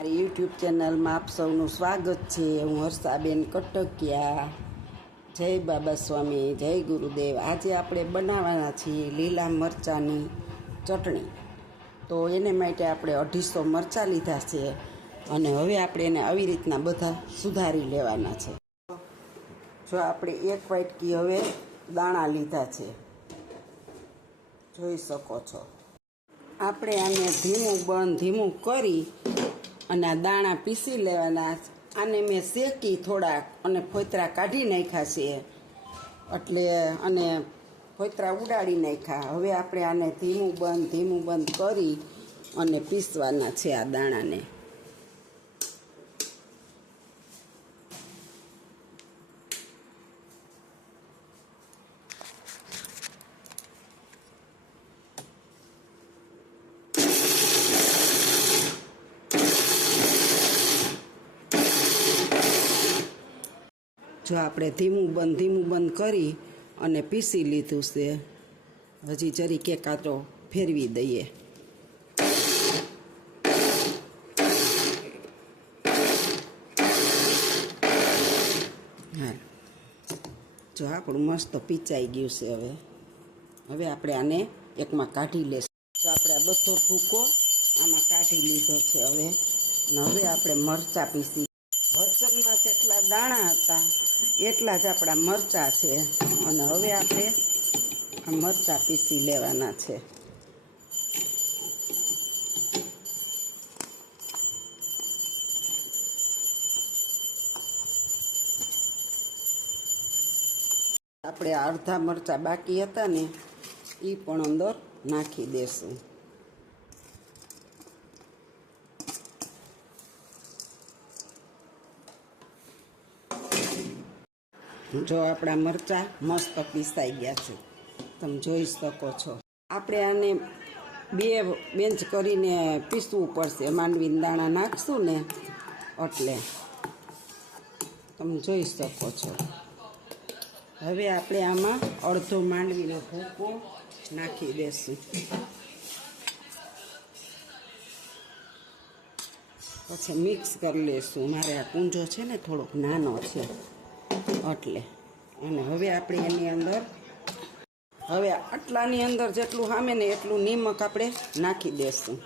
મારી યુટ્યુબ ચેનલમાં આપ સૌનું સ્વાગત છે। હું હર્ષાબેન કટકિયા। જય બાબા સ્વામી, જય ગુરુદેવ। આજે આપણે બનાવવાના છીએ લીલા મરચાંની ચટણી। તો એને માટે આપણે 250 મરચાં લીધા છે અને હવે આપણે એને આવી રીતના બધા સુધારી લેવાના છે। જો આપણે 1 વાટકી હવે દાણા લીધા છે, જોઈ શકો છો। આપણે આને ધીમું કરી અને આ દાણા પીસી લેવાના। આને મેં શેકી થોડાક અને ફોતરા કાઢી નાખ્યા છે, એટલે અને ફોતરા ઉડાડી નાખ્યા। હવે આપણે આને ધીમું બંધ કરી અને પીસવાના છે આ દાણાને। જો આપણે ધીમું બંધ કરી અને પીસી લીધું છે। હજી જરીક એકાદો ફેરવી દઈએ। હા, જો આપણું મસ્ત પીચાઈ ગયું છે। હવે આપણે આને એકમાં કાઢી લેશું। તો આપણે આ બધો ભૂકો આમાં કાઢી લીધો છે હવે આપણે મરચાં પીસી। વચનમાં જેટલા દાણા હતા એટલા જ આપણા મરચાં છે અને હવે આપણે આ મરચાં પીસી લેવાના છે। આપણે અડધા મરચાં બાકી હતા ને એ પણ અંદર નાખી દેશું। જો આપણા મરચાં મસ્ત પીસાઈ ગયા છે, તમે જોઈ શકો છો। આપણે આને 2 બેંચ કરીને પીસવું પડશે। માંડવીના દાણા નાખશું ને એટલે તમે જોઈ શકો છો। હવે આપણે આમાં અડધો માંડવીનો ભૂકો નાખી દેશું। પછી મિક્સ કરી લેશું। મારે આ કુંજો છે ને થોડોક નાનો છે એટલે। અને હવે આપણે એની અંદર આટલાની અંદર જેટલું સામે ને એટલું નિમક આપણે નાખી દેશું,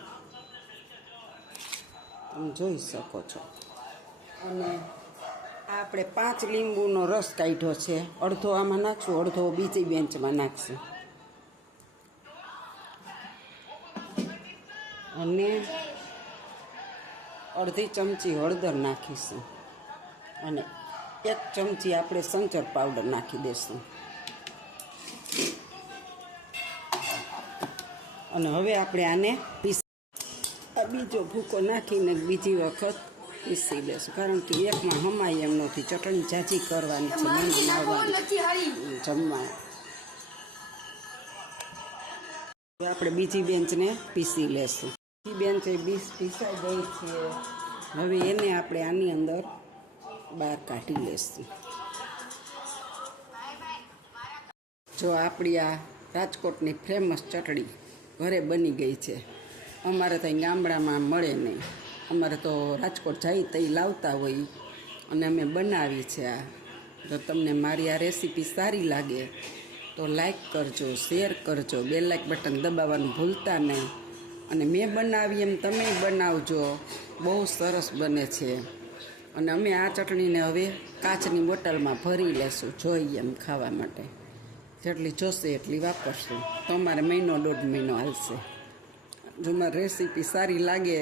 તમે જોઈ શકો છો। અને આપણે 5 લીંબુનો રસ કાઢ્યો છે, અડધો આમાં નાખશું, અડધો બીજી બેન્ચમાં નાખશું। અને અડધી ચમચી હળદર નાખીશું અને 1 ચમચી આપણે સંચર પાવડર નાખી દઈશું। અને હવે આપણે આને આ બીજો ભૂકો નાખીને બીજી વખત પીસી લેશું, કારણ કે એકમાં હમાય એમ નથી। ચટણી ઝાઝી કરવાની છે જમવા। આપણે બીજી બેન્ચને પીસી લેશું। બીજી બેન્ચ પીસાઈ ગઈ છે। હવે એને આપણે આની અંદર બહાર કાઢી લેશું। જો આપણી આ રાજકોટની ફેમસ ચટણી ઘરે બની ગઈ છે। અમારે ત્યાં ગામડામાં મળે નહીં, અમારે તો રાજકોટ જાય તો લાવતા હોય અને અમે બનાવી છે આ। જો તમને મારી આ રેસીપી સારી લાગે તો લાઈક કરજો, શેર કરજો, બેલ લાઈક બટન દબાવવાનું ભૂલતા નહીં। અને મેં બનાવી એમ તમે બનાવજો, બહુ સરસ બને છે। અને અમે આ ચટણીને હવે કાચની બોટલમાં ભરી લેશું, જોઈએ એમ ખાવા માટે। જેટલી જોશે એટલી વાપરશું, તો અમારે 1.5 મહિનો હાલશે। જો મારી રેસીપી સારી લાગે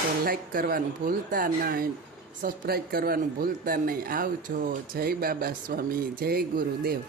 તો લાઈક કરવાનું ભૂલતા નહીં, સબસ્ક્રાઈબ કરવાનું ભૂલતા નહીં। આવજો। જય બાબા સ્વામી, જય ગુરુદેવ।